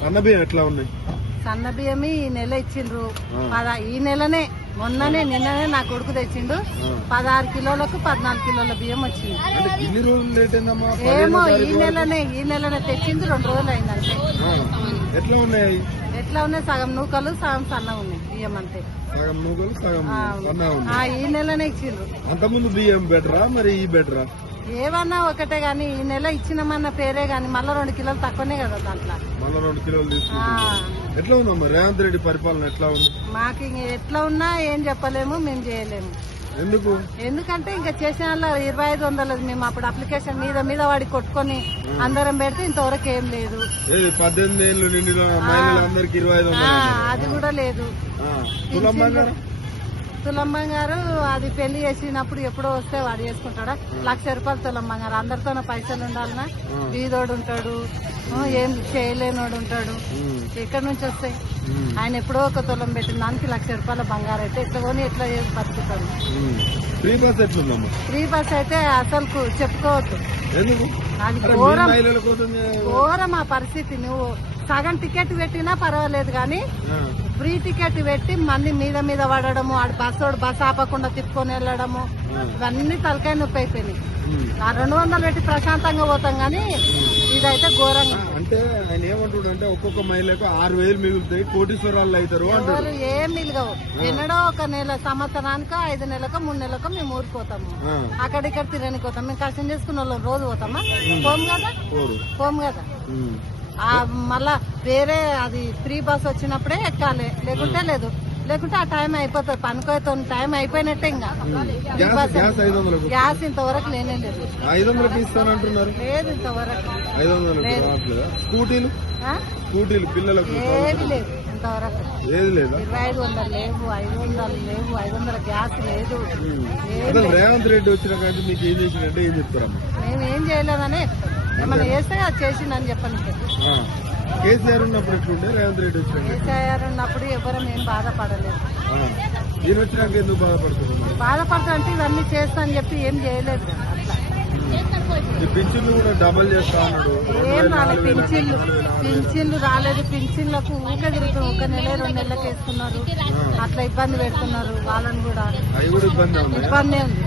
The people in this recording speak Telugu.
సన్న బియ్యం ఎట్లా ఉన్నాయి? సన్న బియ్యం ఈ నెల ఇచ్చిండ్రు. ఈ నెలనే మొన్ననే నిన్ననే నా కొడుకు తెచ్చిండు. 16 కిలోలకు 14 కిలోల బియ్యం వచ్చింది. ఏమో ఈ నెలనే తెచ్చింది. 2 రోజులు అయిందంటే. ఎట్లా ఉన్నాయి? సగం నూకలు సగం సన్న ఉన్నాయి బియ్యం అంతే. సగం నూకలు సగం సన్న. ఈ నెలనే ఇచ్చిండ్రు. అంతకుముందు బియ్యం బెటరా మరి ఈ బెటరా? ఏమన్నా ఒకటే గాని ఈ నెల ఇచ్చినామన్న పేరే గాని మళ్ళా 2 కిలోలు తక్కువనే కదా దాంట్లో. మళ్ళా 2 కిలోలు తీసుకుంటాం. ఎట్లా ఉందమ్మా రేవంత్ రెడ్డి పరిపాలన ఎట్లా ఉంది? మాకు ఎట్లా ఉన్నా ఏం చెప్పలేము, మేము చేయలేము. ఎందుకంటే ఇంకా చేసిన వాళ్ళ 2500 మేము అప్పుడు అప్లికేషన్ మీద వాడి కొట్టుకొని అందరం పెడితే ఇంతవరకు ఏం లేదు. 18 ఏళ్ళు నిండిన మహిళలందరికీ 2500 అది కూడా లేదు. తులం బంగారు అది పెళ్లి చేసినప్పుడు ఎప్పుడో వస్తే వాడు చేసుకుంటాడా? 1,00,000 రూపాయలు తులం బంగారు. అందరితోనే పైసలు ఉండాలన్నా, బీదోడు ఉంటాడు, ఏం చేయలేనోడు ఉంటాడు. ఎక్కడి నుంచి వస్తాయి? ఆయన ఎప్పుడో ఒక తులం పెట్టిన దానికి 1,00,000 రూపాయల బంగారు అయితే ఎట్లా కొని ఎట్లా బతుకుతాడు? ఫ్రీ బస్ అయితే అసలు చెప్పుకోవద్దు. అది ఘోరం ఆ పరిస్థితి. నువ్వు సగం టికెట్ పెట్టినా పర్వాలేదు గాని ఫ్రీ టికెట్ పెట్టి మంది మీద పడడము, ఆడు బస్ ఆపకుండా తిప్పుకొని వెళ్ళడము, ఇవన్నీ తలకాయ నొప్పి అయిపోయినాయి. 200 పెట్టి ప్రశాంతంగా పోతాం గానీ ఇదైతే ఘోరంగా. అంటే ఆయన ఏమంటాడు అంటే ఒక్కొక్క మహిళకు 6,000 మిగులుతాయి, కోటీశ్వరాలు అవుతారు అంటారు. ఏం మిగలవు. ఎన్నడో ఒక నెల, సంవత్సరానికి 5 నెలలకు 3 నెలలకు మేము ఊరిపోతాము. అక్కడిక్కడ తిరగనికి పోతాం. మేము కష్టం చేసుకున్న వాళ్ళం రోజు పోతామా? పోము కదా. మళ్ళా వేరే అది ఫ్రీ బస్ వచ్చినప్పుడే ఎక్కాలి, లేకుంటే లేదు. లేకుంటే ఆ టైం అయిపోతుంది. పనుకోతో టైం అయిపోయినట్టే. ఇంకా గ్యాస్ ఇంతవరకు లేనే లేదు. 500 ఇస్తానంటున్నారు. లేదు ఇంతవరకు. 500 స్కూటీలు పిల్లలకు ఏది లేదు ఇంతవరకు. ఏది లేదా? 2500 లేవు, 500 లేవు, 500 గ్యాస్ లేదు. రేవంత్ రెడ్డి వచ్చిన కానీ మీకు ఏం చేసిందంటే ఏం చెప్తారమ్మా? మేము ఏం చేయలేదని ఏమన్నా చేస్తే అది చేసిందని చెప్పండి. కేసీఆర్ ఉన్నప్పుడు ఎట్లుండే? రేవంత్ రెడ్డి వచ్చిన కేసీఆర్ ఉన్నప్పుడు ఎవరం ఏం బాధపడలేదు. ఈయన వచ్చినాక ఎందుకు బాధపడుతున్నారు? బాధపడతా అంటే ఇవన్నీ చేస్తా అని చెప్పి ఏం చేయలేదు. పింఛన్లు కూడా డబల్ చేస్తా అన్నాడు. ఏం రాలేదు పింఛన్లు రాలేదు. పింఛన్లకు ఊకే తిరుగుతాం. 1 నెల 2 నెలలకు వేసుకున్నారు. అట్లా ఇబ్బంది పెడుతున్నారు వాళ్ళని కూడా. అవి కూడా ఇబ్బంది ఉంది.